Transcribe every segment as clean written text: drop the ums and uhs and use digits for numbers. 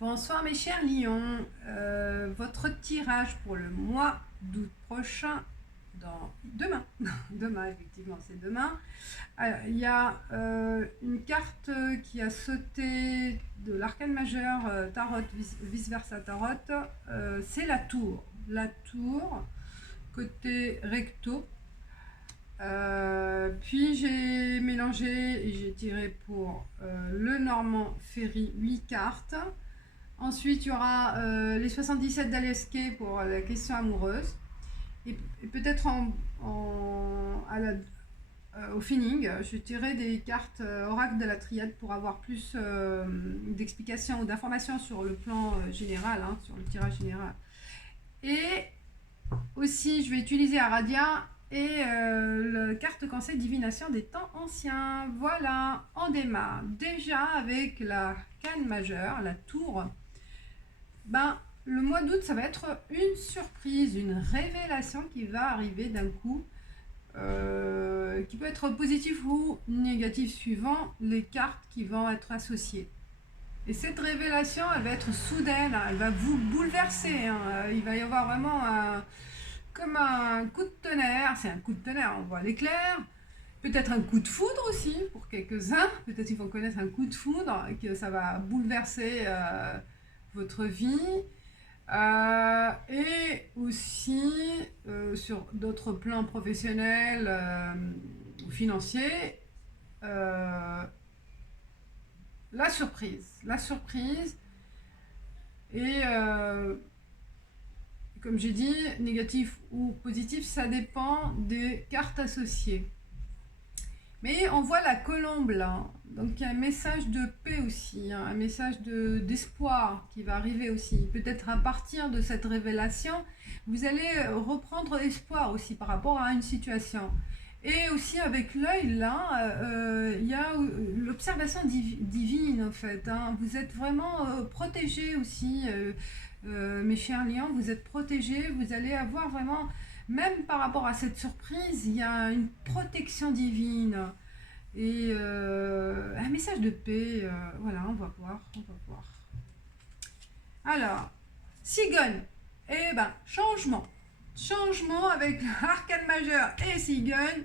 Bonsoir mes chers lions. Votre tirage pour le mois d'août prochain, demain, demain effectivement c'est demain. Il y a une carte qui a sauté de l'arcane majeur Tarot, vice versa Tarot, c'est la tour. La tour, côté recto. Puis j'ai mélangé et j'ai tiré pour le Normand Ferry 8 cartes. Ensuite, il y aura les 77 d'Alesquet pour la question amoureuse. Et peut-être au feeling, je tirerai des cartes oracle de la triade pour avoir plus d'explications ou d'informations sur le plan général, sur le tirage général. Et aussi, je vais utiliser Aradia et la carte conseil divination des temps anciens. Voilà, on démarre déjà avec la canne majeure, la tour. Le mois d'août, ça va être une surprise, une révélation qui va arriver d'un coup, qui peut être positif ou négatif suivant les cartes qui vont être associées. Et cette révélation, elle va être soudaine, elle va vous bouleverser. Il va y avoir vraiment comme un coup de tonnerre. C'est un coup de tonnerre, on voit l'éclair. Peut-être un coup de foudre aussi pour quelques-uns. Peut-être qu'ils vont connaître un coup de foudre et que ça va bouleverser votre vie. Et aussi sur d'autres plans professionnels ou financiers, la surprise et comme j'ai dit, négatif ou positif, ça dépend des cartes associées. Mais on voit la colombe là, donc il y a un message de paix aussi, un message d'espoir qui va arriver aussi. Peut-être à partir de cette révélation, vous allez reprendre espoir aussi par rapport à une situation. Et aussi avec l'œil là, il y a l'observation divine en fait. Vous êtes vraiment protégés aussi, mes chers lions, vous êtes protégés, vous allez avoir vraiment... Même par rapport à cette surprise, il y a une protection divine et un message de paix. Voilà, on va voir. Alors, Cigogne, changement. Changement avec l'arcane majeur et Cigogne.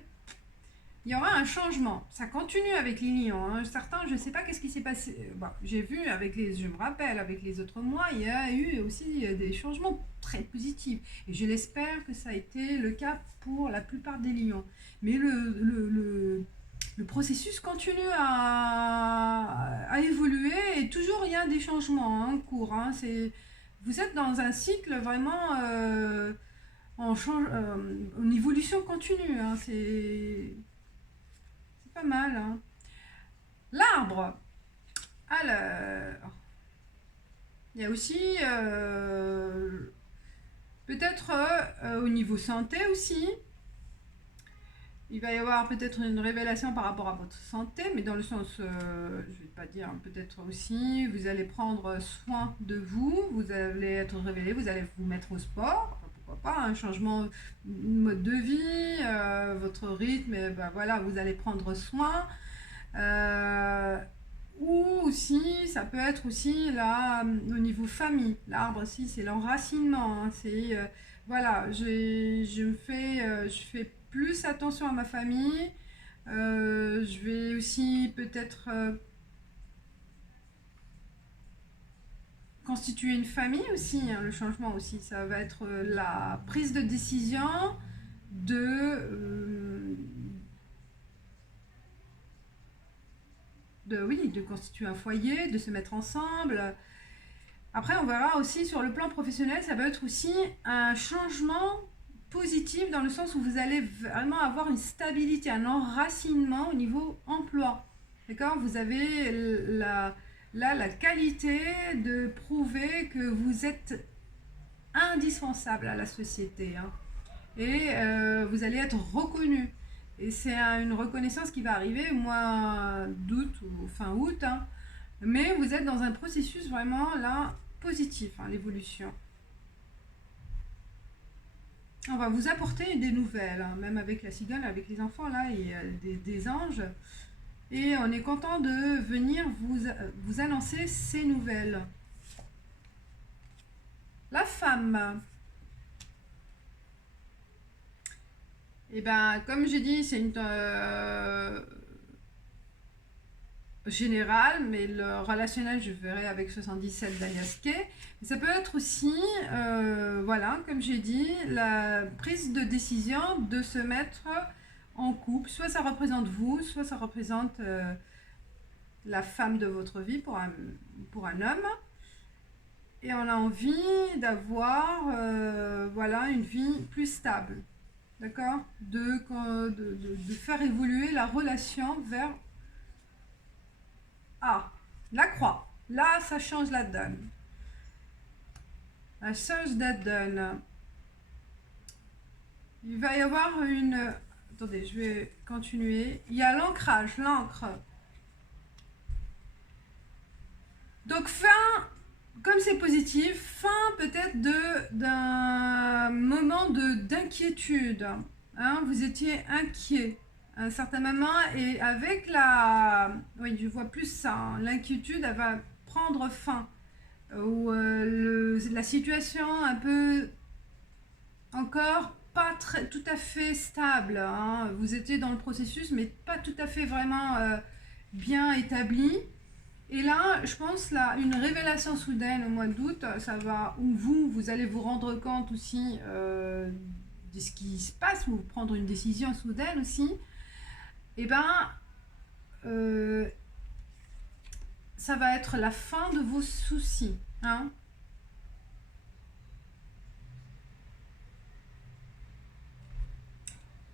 Il y aura un changement. Ça continue avec les lions. Certains, je ne sais pas qu'est-ce qui s'est passé. J'ai vu je me rappelle, avec les autres mois, il y a eu aussi des changements très positifs. Et je l'espère que ça a été le cas pour la plupart des lions. Mais le processus continue à évoluer et toujours il y a des changements en cours. Vous êtes dans un cycle vraiment en évolution continue. C'est pas mal. L'arbre. Alors, il y a aussi peut-être au niveau santé aussi. Il va y avoir peut-être une révélation par rapport à votre santé, mais dans le sens, je ne vais pas dire, peut-être aussi, vous allez prendre soin de vous, vous allez être révélé, vous allez vous mettre au sport, pourquoi pas, un changement de mode de vie, votre rythme, voilà, vous allez prendre soin. Ou aussi, ça peut être aussi là, au niveau famille. L'arbre aussi, c'est l'enracinement. C'est, voilà, je fais plus attention à ma famille. Je vais aussi peut-être constituer une famille aussi. Le changement aussi, ça va être la prise de décision de constituer un foyer, de se mettre ensemble. Après, on verra aussi sur le plan professionnel, ça va être aussi un changement positif dans le sens où vous allez vraiment avoir une stabilité, un enracinement au niveau emploi. D'accord ? Vous avez la qualité de prouver que vous êtes indispensable à la société. Et vous allez être reconnu. Et c'est une reconnaissance qui va arriver au mois d'août ou fin août. Mais vous êtes dans un processus vraiment là positif, l'évolution. On va vous apporter des nouvelles, même avec la cigogne, avec les enfants, là, il y a des anges. Et on est content de venir vous annoncer ces nouvelles. La femme. Et ben, comme j'ai dit, c'est une générale, mais le relationnel, je verrai avec 77 d'Aliaske. Ça peut être aussi, voilà, comme j'ai dit, la prise de décision de se mettre en couple. Soit ça représente vous, soit ça représente la femme de votre vie pour un homme. Et on a envie d'avoir voilà, une vie plus stable. D'accord, de faire évoluer la relation vers la croix. Là, ça change la donne. Ça change la donne. Il va y avoir une... Attendez, je vais continuer. Il y a l'ancrage, l'encre. Donc, fin, comme c'est positif, fin peut-être d'un moment d'inquiétude. Hein, vous étiez inquiet à un certain moment et avec la... Oui, je vois plus ça. Hein, l'inquiétude, elle va prendre fin. Ou la situation un peu encore pas très, tout à fait stable. Hein. Vous étiez dans le processus, mais pas tout à fait vraiment bien établi. Et là, je pense là, une révélation soudaine au mois d'août, ça va, où vous allez vous rendre compte aussi de ce qui se passe, ou prendre une décision soudaine aussi. Et ben, ça va être la fin de vos soucis. Hein.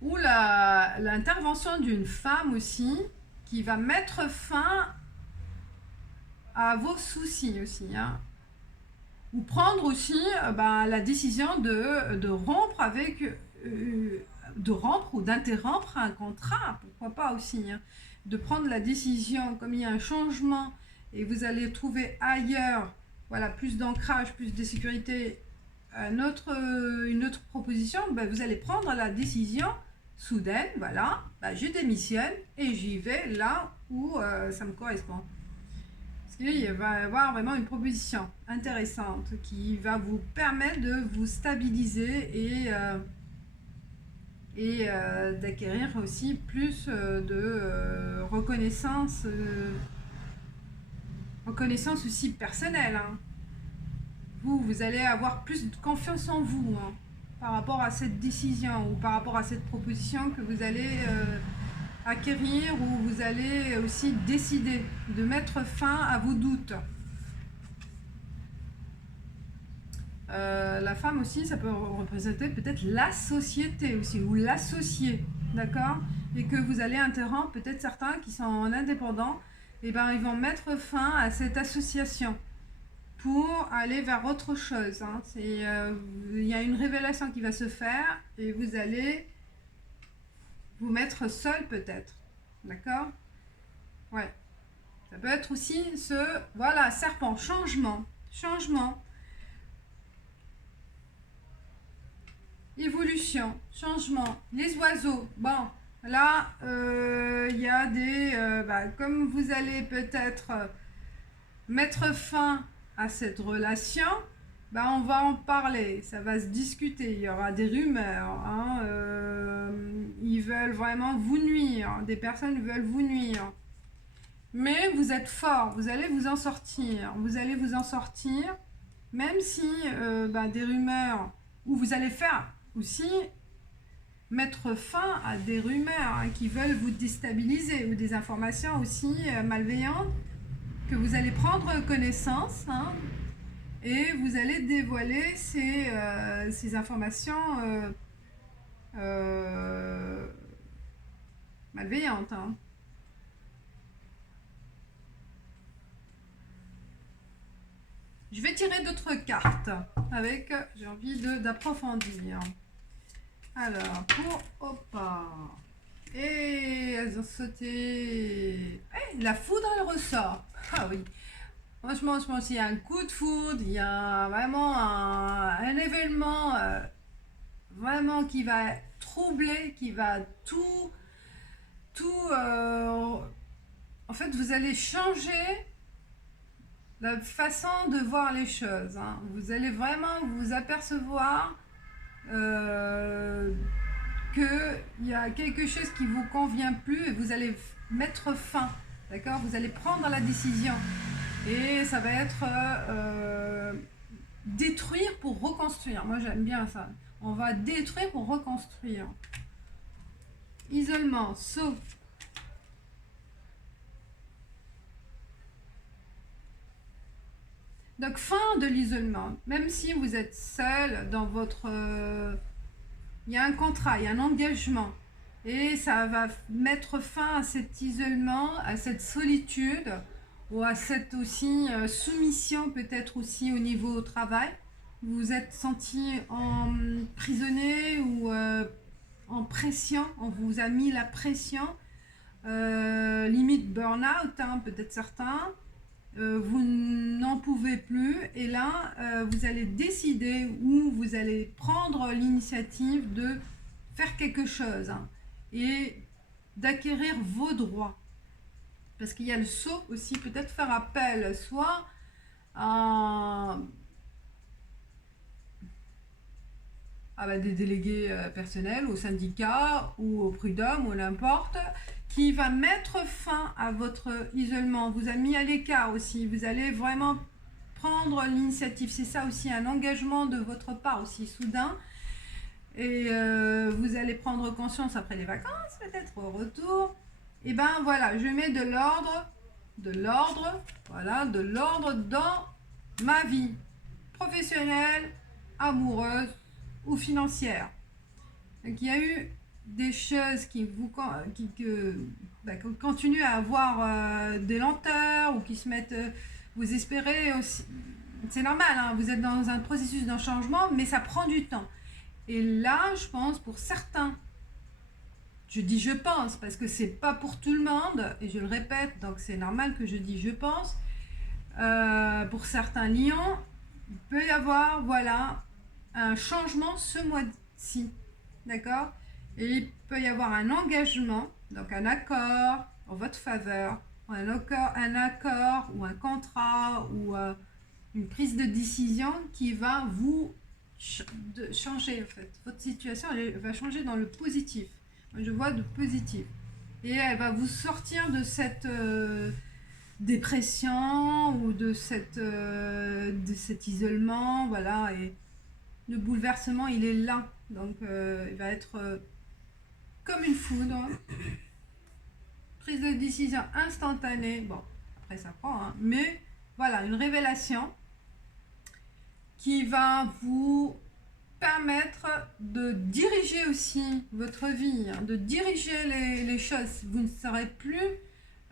Ou l'intervention d'une femme aussi qui va mettre fin à vos soucis aussi. Hein. Ou prendre aussi la décision de rompre avec de rompre ou d'interrompre un contrat, pourquoi pas aussi. Hein. De prendre la décision, comme il y a un changement et vous allez trouver ailleurs voilà, plus d'ancrage, plus de sécurité, une autre proposition, vous allez prendre la décision soudaine, voilà, je démissionne et j'y vais là où ça me correspond. Parce qu'il va y avoir vraiment une proposition intéressante qui va vous permettre de vous stabiliser et d'acquérir aussi plus de reconnaissance aussi personnelle. Hein. Vous allez avoir plus de confiance en vous. Hein. Par rapport à cette décision ou par rapport à cette proposition que vous allez acquérir ou vous allez aussi décider de mettre fin à vos doutes. La femme aussi, ça peut représenter peut-être la société aussi ou l'associé, d'accord? Et que vous allez interrompre, peut-être certains qui sont indépendants, et ils vont mettre fin à cette association pour aller vers autre chose. Hein. Il y a une révélation qui va se faire et vous allez vous mettre seul peut-être. D'accord? Ouais. Ça peut être aussi voilà, serpent, changement. Évolution, changement. Les oiseaux, bon, là, il y a des... comme vous allez peut-être mettre fin à cette relation, on va en parler, ça va se discuter, il y aura des rumeurs, hein, ils veulent vraiment vous nuire, des personnes veulent vous nuire. Mais vous êtes fort, vous allez vous en sortir, même si des rumeurs, ou vous allez faire aussi mettre fin à des rumeurs hein, qui veulent vous déstabiliser, ou des informations aussi malveillantes, que vous allez prendre connaissance, hein, et vous allez dévoiler ces informations malveillantes. Hein. Je vais tirer d'autres cartes avec, j'ai envie d'approfondir. Alors, et elles ont sauté. La foudre, elle ressort. Ah oui. Franchement, je pense qu'il y a un coup de foudre, il y a vraiment un événement vraiment qui va troubler, qui va tout. En fait, vous allez changer la façon de voir les choses, hein. Vous allez vraiment vous apercevoir qu'il y a quelque chose qui vous convient plus et vous allez mettre fin, d'accord? Vous allez prendre la décision et ça va être détruire pour reconstruire. Moi j'aime bien ça. On va détruire pour reconstruire. Isolement, sauf. Donc fin de l'isolement. Même si vous êtes seul dans votre... il y a un contrat, il y a un engagement. Et ça va mettre fin à cet isolement, à cette solitude, ou à cette aussi soumission peut-être aussi au niveau au travail. Vous vous êtes senti emprisonné ou en pression, on vous a mis la pression, limite burn-out, hein, peut-être certains. Vous n'en pouvez plus et là vous allez décider ou vous allez prendre l'initiative de faire quelque chose, hein, et d'acquérir vos droits, parce qu'il y a le saut aussi, peut-être faire appel soit à des délégués personnels, au syndicat ou au prud'homme ou n'importe, qui va mettre fin à votre isolement, vous a mis à l'écart aussi, vous allez vraiment prendre l'initiative, c'est ça aussi un engagement de votre part aussi soudain, et vous allez prendre conscience après les vacances peut-être au retour, et ben voilà, je mets de l'ordre, voilà, de l'ordre dans ma vie professionnelle, amoureuse ou financière. Donc il y a eu des choses qui continuent à avoir des lenteurs ou qui se mettent, vous espérez aussi, c'est normal, hein, vous êtes dans un processus d'un changement, mais ça prend du temps. Et là, je pense pour certains, je dis je pense parce que c'est pas pour tout le monde, et je le répète, donc c'est normal que je dis je pense, pour certains lions, il peut y avoir, voilà, un changement ce mois-ci, d'accord? Et il peut y avoir un engagement, donc un accord en votre faveur, un accord ou un contrat ou une prise de décision qui va vous changer, en fait. Votre situation elle va changer dans le positif. Moi, je vois de positif. Et elle va vous sortir de cette dépression ou de cet isolement, voilà. Et le bouleversement, il est là. Donc, il va être comme une foudre. Prise de décision instantanée. Bon, après ça prend, hein. Mais voilà, une révélation qui va vous permettre de diriger aussi votre vie, hein, de diriger les choses. Vous ne serez plus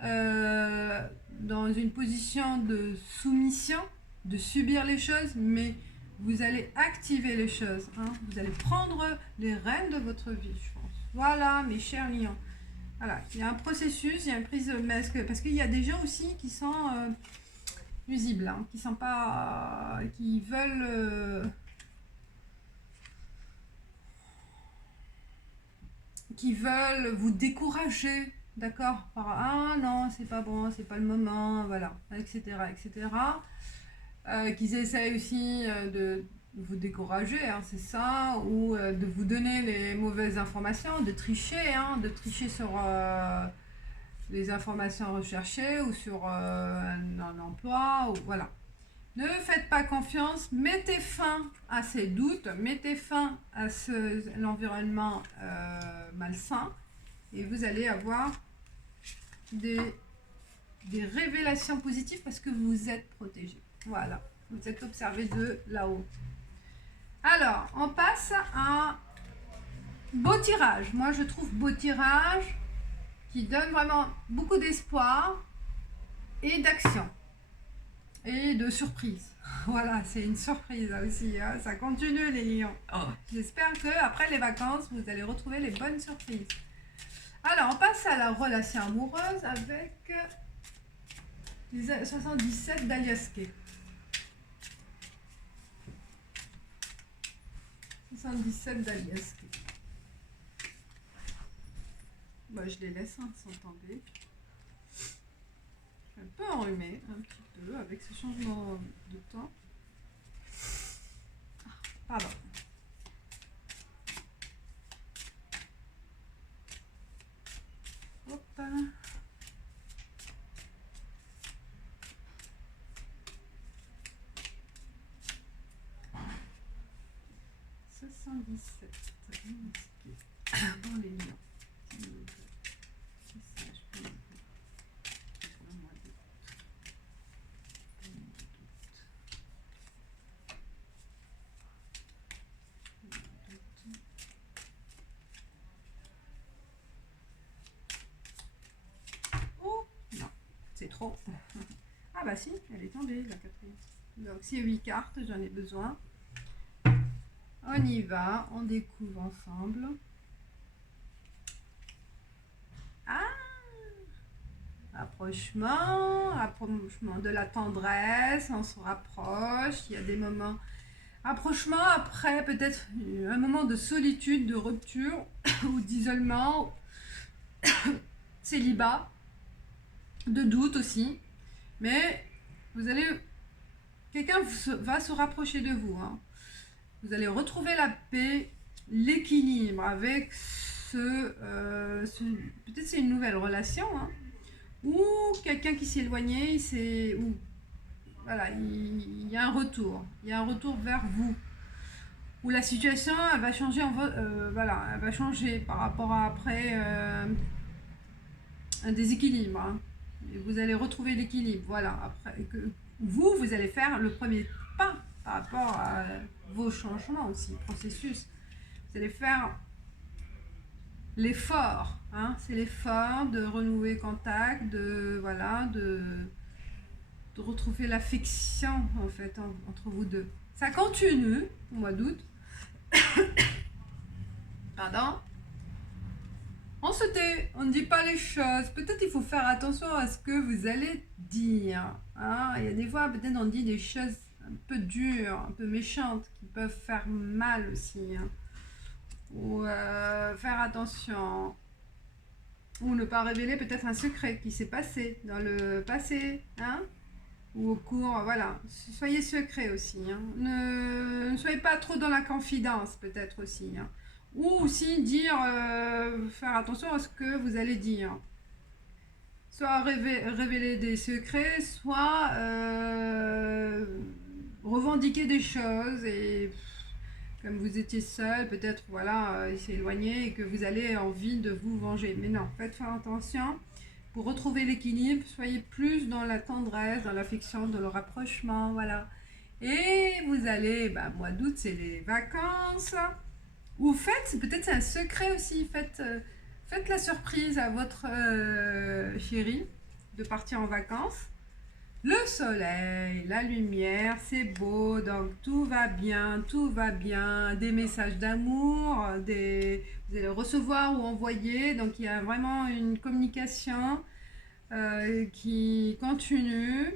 dans une position de soumission, de subir les choses, mais vous allez activer les choses, hein. Vous allez prendre les rênes de votre vie, je pense. Voilà, mes chers lions. Voilà, il y a un processus, il y a une prise de masque, parce qu'il y a des gens aussi qui sont nuisibles, hein, qui sont pas, qui veulent vous décourager, d'accord, par ah non, c'est pas bon, c'est pas le moment, voilà, etc., etc. Qu'ils essayent aussi de vous décourager, hein, c'est ça, ou de vous donner les mauvaises informations, de tricher, hein, de tricher sur les informations recherchées ou sur un emploi, ou voilà. Ne faites pas confiance, mettez fin à ces doutes, mettez fin à l'environnement malsain, et vous allez avoir des révélations positives parce que vous êtes protégé. Voilà, vous êtes observé de là-haut. Alors, on passe à beau tirage. Moi, je trouve beau tirage qui donne vraiment beaucoup d'espoir et d'action et de surprise. Voilà, c'est une surprise aussi, hein. Ça continue les lions. Oh. J'espère que après les vacances, vous allez retrouver les bonnes surprises. Alors, on passe à la relation amoureuse avec les 77 d'Aliaske. 77 d'Aliaske. Bah, je les laisse, hein, sans tomber. un peu enrhumée, un petit peu, avec ce changement de temps. Pardon. Hop. 77. Dans les liens. Oh non, c'est trop. Ah bah si, elle est tombée la quatrième. Donc c'est 8 cartes, j'en ai besoin. On y va, on découvre ensemble. Ah, rapprochement de la tendresse, on se rapproche, il y a des moments. Rapprochement après peut-être un moment de solitude, de rupture ou d'isolement, célibat, de doute aussi. Mais vous allez, quelqu'un va se rapprocher de vous. Hein. Vous allez retrouver la paix, l'équilibre avec peut-être c'est une nouvelle relation, hein, ou quelqu'un qui s'est éloigné, voilà, il y a un retour, vers vous, où la situation elle va changer voilà, elle va changer par rapport à après un déséquilibre, hein. Et vous allez retrouver l'équilibre, voilà, après que vous allez faire le premier pas par rapport à vos changements aussi, processus. Vous allez faire l'effort, hein, c'est l'effort de renouer contact, voilà, de retrouver l'affection en fait entre vous deux. Ça continue au mois d'août. Pardon. On se tait, on ne dit pas les choses. Peut-être il faut faire attention à ce que vous allez dire. Hein. Il y a des fois, peut-être on dit des choses un peu dures, un peu méchantes, qui peuvent faire mal aussi. Hein. Ou faire attention. Ou ne pas révéler peut-être un secret qui s'est passé dans le passé. Hein. Ou au cours, voilà. Soyez secret aussi. Hein. Ne soyez pas trop dans la confidence, peut-être aussi. Hein. Ou aussi dire, faire attention à ce que vous allez dire. Soit révéler des secrets, soit revendiquer des choses et comme vous étiez seul, peut-être voilà, il s'est éloigné et que vous avez envie de vous venger. Mais non, faites attention. Pour retrouver l'équilibre, soyez plus dans la tendresse, dans l'affection, dans le rapprochement, voilà. Et vous allez, mois d'août, c'est les vacances. Ou faites, peut-être c'est un secret aussi, faites la surprise à votre chéri de partir en vacances. Le soleil, la lumière, c'est beau, donc tout va bien, des messages d'amour, vous allez recevoir ou envoyer, donc il y a vraiment une communication qui continue.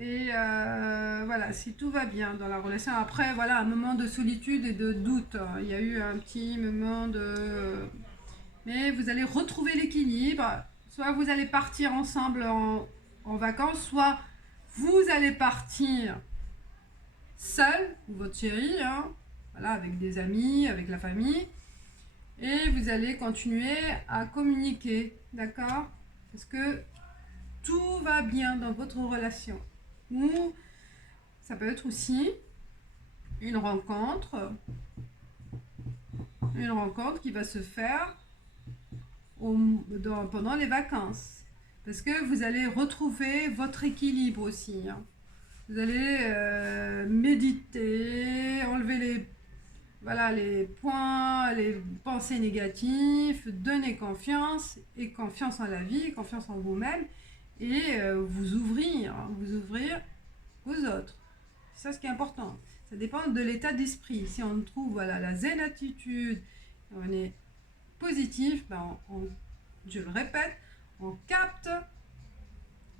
Et voilà, si tout va bien dans la relation. Après, voilà, un moment de solitude et de doute. Il y a eu un petit moment de... Mais vous allez retrouver l'équilibre. Soit vous allez partir ensemble en vacances, soit vous allez partir seul, ou votre chéri, hein, voilà, avec des amis, avec la famille. Et vous allez continuer à communiquer, d'accord? Parce que tout va bien dans votre relation. Ou ça peut être aussi une rencontre qui va se faire pendant les vacances. Parce que vous allez retrouver votre équilibre aussi. Hein. Vous allez méditer, enlever les points, les pensées négatives, donner confiance et confiance en la vie, confiance en vous-même et vous ouvrir aux autres. C'est ça ce qui est important. Ça dépend de l'état d'esprit. Si on trouve la zen attitude, on est positif, je le répète, on capte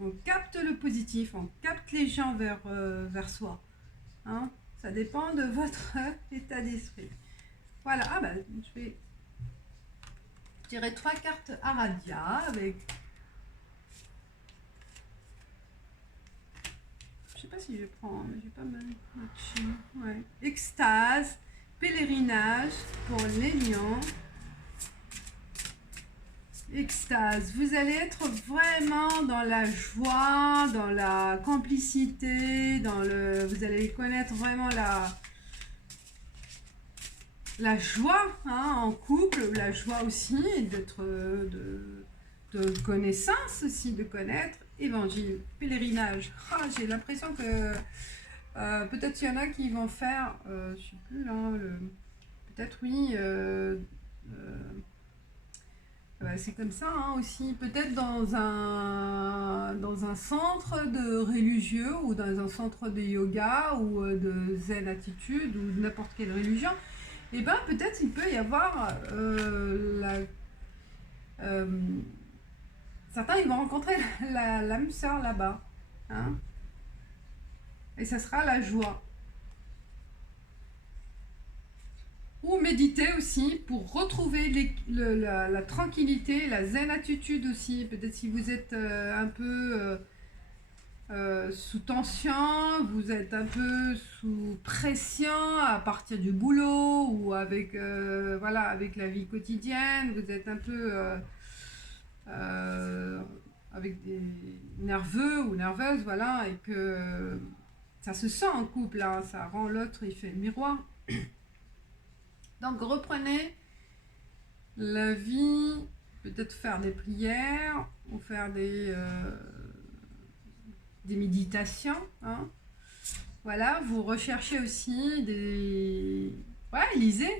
le positif, on capte les gens vers soi. Hein, ça dépend de votre état d'esprit. Voilà, je vais tirer 3 cartes Aradia avec Je sais pas si je prends, mais j'ai pas mal matché. Ouais. Extase, pèlerinage pour les lions. Extase, vous allez être vraiment dans la joie, dans la complicité, vous allez connaître vraiment la joie en couple, la joie aussi de connaissance aussi, de connaître. Évangile, pèlerinage. J'ai l'impression que peut-être il y en a qui vont faire, je sais plus là, peut-être oui. C'est comme ça aussi, peut-être dans un centre de religieux ou dans un centre de yoga ou de zen attitude ou n'importe quelle religion, et ben peut-être il peut y avoir certains ils vont rencontrer l'âme sœur là-bas, hein, et ça sera la joie. Ou méditer aussi pour retrouver la tranquillité, la zen attitude aussi. Peut-être si vous êtes un peu sous tension, vous êtes un peu sous pression à partir du boulot ou avec la vie quotidienne, vous êtes un peu avec des nerveux ou nerveuses, voilà, et que ça se sent en couple, hein, ça rend l'autre, il fait miroir. Donc reprenez la vie, peut-être faire des prières ou faire des méditations. Hein. Voilà, vous recherchez aussi des... Ouais, lisez.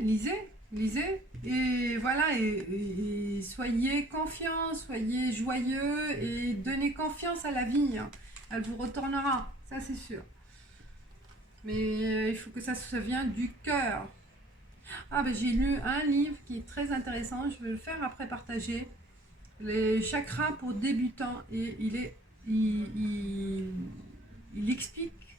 Et voilà, et soyez confiants, soyez joyeux et donnez confiance à la vie. Hein. Elle vous retournera, ça c'est sûr. Mais il faut que ça vienne du cœur. J'ai lu un livre qui est très intéressant, je vais le faire après partager. Les chakras pour débutants, et il explique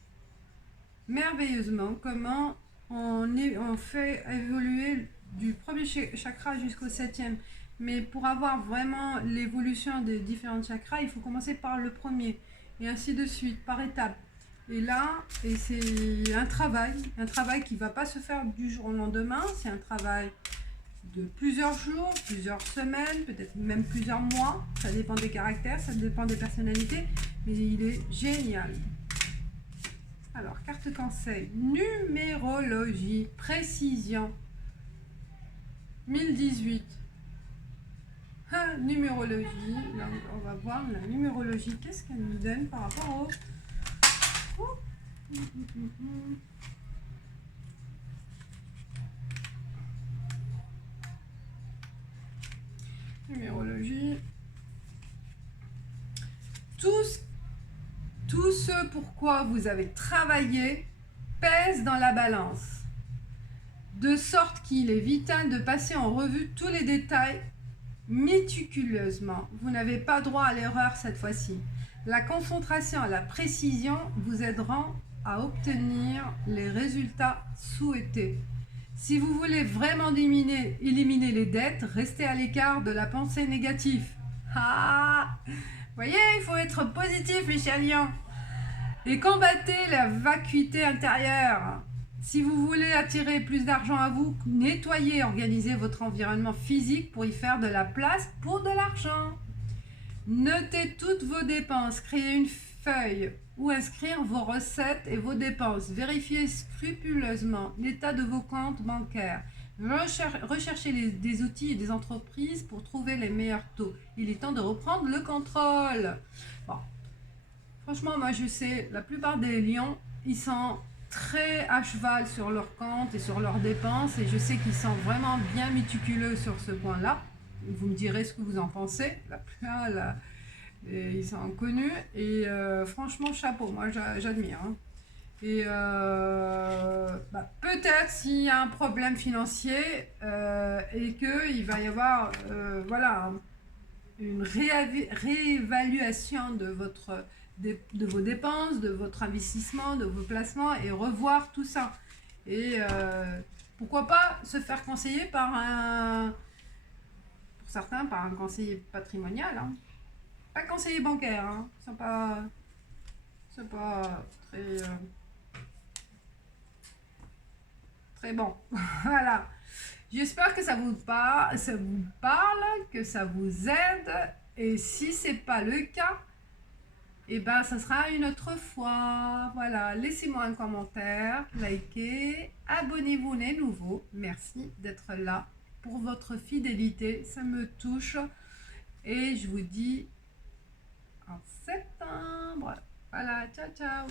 merveilleusement comment on fait évoluer du premier chakra jusqu'au 7e. Mais pour avoir vraiment l'évolution des différents chakras, il faut commencer par le premier, et ainsi de suite, par étapes. Et là, c'est un travail qui ne va pas se faire du jour au lendemain, c'est un travail de plusieurs jours, plusieurs semaines, peut-être même plusieurs mois, ça dépend des caractères, ça dépend des personnalités, mais il est génial. Alors, carte conseil, numérologie, précision, 1018. Numérologie, là, on va voir la numérologie, qu'est-ce qu'elle nous donne par rapport au... Numérologie. Tout ce pourquoi vous avez travaillé pèse dans la balance, de sorte qu'il est vital de passer en revue tous les détails méticuleusement. Vous n'avez pas droit à l'erreur cette fois-ci. La concentration et la précision vous aideront à obtenir les résultats souhaités. Si vous voulez vraiment éliminer les dettes, restez à l'écart de la pensée négative. Voyez, il faut être positif, les chers lions. Et combattez la vacuité intérieure. Si vous voulez attirer plus d'argent à vous, nettoyez, organisez votre environnement physique pour y faire de la place pour de l'argent. Notez toutes vos dépenses, créez une feuille ou inscrire vos recettes et vos dépenses. Vérifiez scrupuleusement l'état de vos comptes bancaires. Recherchez des outils et des entreprises pour trouver les meilleurs taux. Il est temps de reprendre le contrôle. Bon. Franchement, moi je sais, la plupart des lions, ils sont très à cheval sur leurs comptes et sur leurs dépenses, et je sais qu'ils sont vraiment bien méticuleux sur ce point-là. Vous me direz ce que vous en pensez. La plupart, ils sont connus, et franchement, chapeau, moi j'admire. Hein. Et peut-être s'il y a un problème financier et qu'il va y avoir une réévaluation de vos dépenses, de votre investissement, de vos placements, et revoir tout ça. Et pourquoi pas se faire conseiller pour certains, par un conseiller patrimonial. Hein. Pas conseiller bancaire, hein. Ils sont pas... C'est pas très, très bon. Voilà. J'espère que ça vous parle, que ça vous aide. Et si c'est pas le cas, et ben ça sera une autre fois. Voilà, laissez-moi un commentaire, likez, abonnez-vous les nouveaux. Merci d'être là pour votre fidélité, ça me touche. Et je vous dis en septembre. Voilà, ciao ciao.